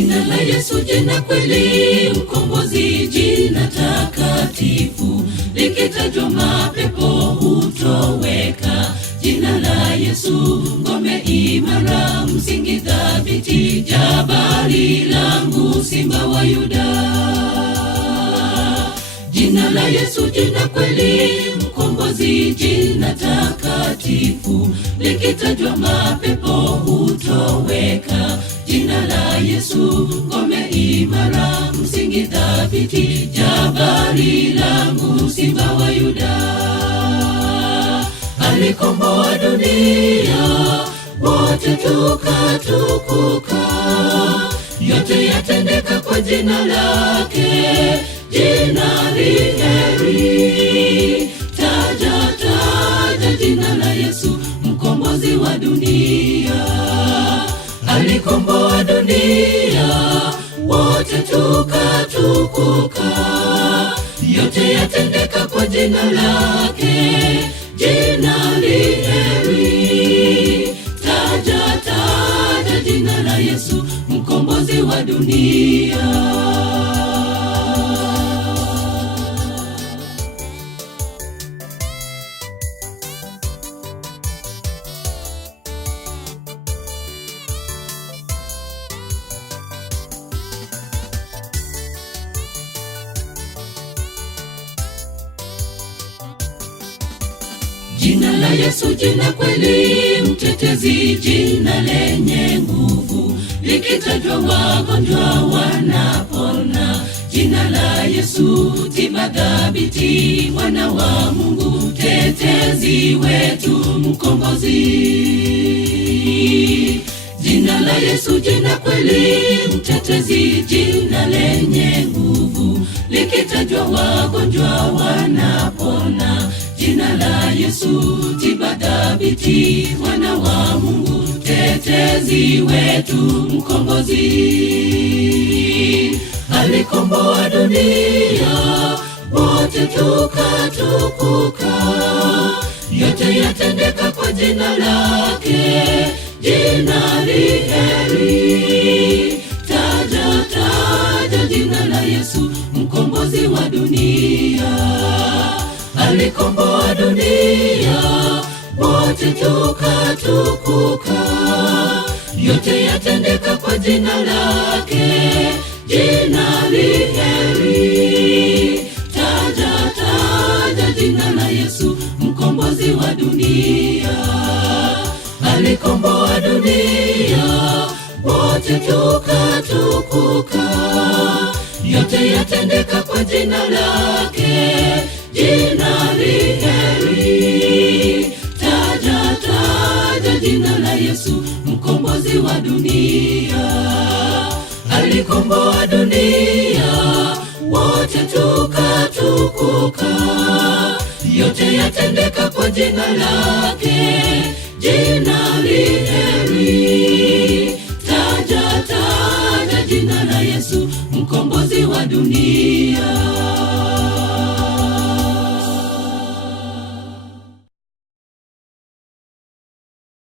Jina la Yesu, jina kweli, mkombozi, jina takatifu, likitajwa mapepo hutoweka. Jina la Yesu, ngome imara, msingi thabiti, jabali langu, simba wa Yuda. Jina la Yesu, jina kweli, mkombozi, jina takatifu, likitajwa mapepo hutoweka. Jina la Yesu, ngome imara, msingi thabiti, jabali langu, simba wa Yuda. Alikomboa dunia, wote tukatukuka, yote yatendeka kwa jina lake. Jina li heri, taja taja jina la Yesu, mkombozi wa dunia. Alikomboa dunia, wote tukatukuka, yote yatendeka kwa jina lake. Jina li heri, taja taja jina la Yesu, mkombozi wa dunia. Jina la Yesu, jina kweli, mtetezi, jina lenye nguvu, likitajwa wagonjwa wanapona. Jina la Yesu, tiba thabiti, mwana wa Mungu, mtetezi wetu, mkombozi. Jina la Yesu, jina kweli, mtetezi, jina lenye nguvu, likitajwa wagonjwa wanapona. Jina la Yesu, tiba thabiti, mwana wa Mungu, mtetezi wetu, mkombozi. Alikomboa dunia, wote tukatukuka, yote yatendeka kwa jina lake. Jina li heri, taja taja jina la Yesu, mkombozi wa dunia. Alikomboa dunia, wote tukatukuka, yote yatendeka kwa jina lake. Jina li heri, taja taja jina la Yesu, mkombozi wa dunia. Alikomboa dunia, wote tukatukuka, yote yatendeka kwa jina lake. Jina li heri, taja taja jina la Yesu, mkombozi wa dunia. Alikomboa dunia, wote tukatukuka, yote yatendeka kwa jina lake. Jina li heri, taja taja jina la Yesu, mkombozi wa dunia.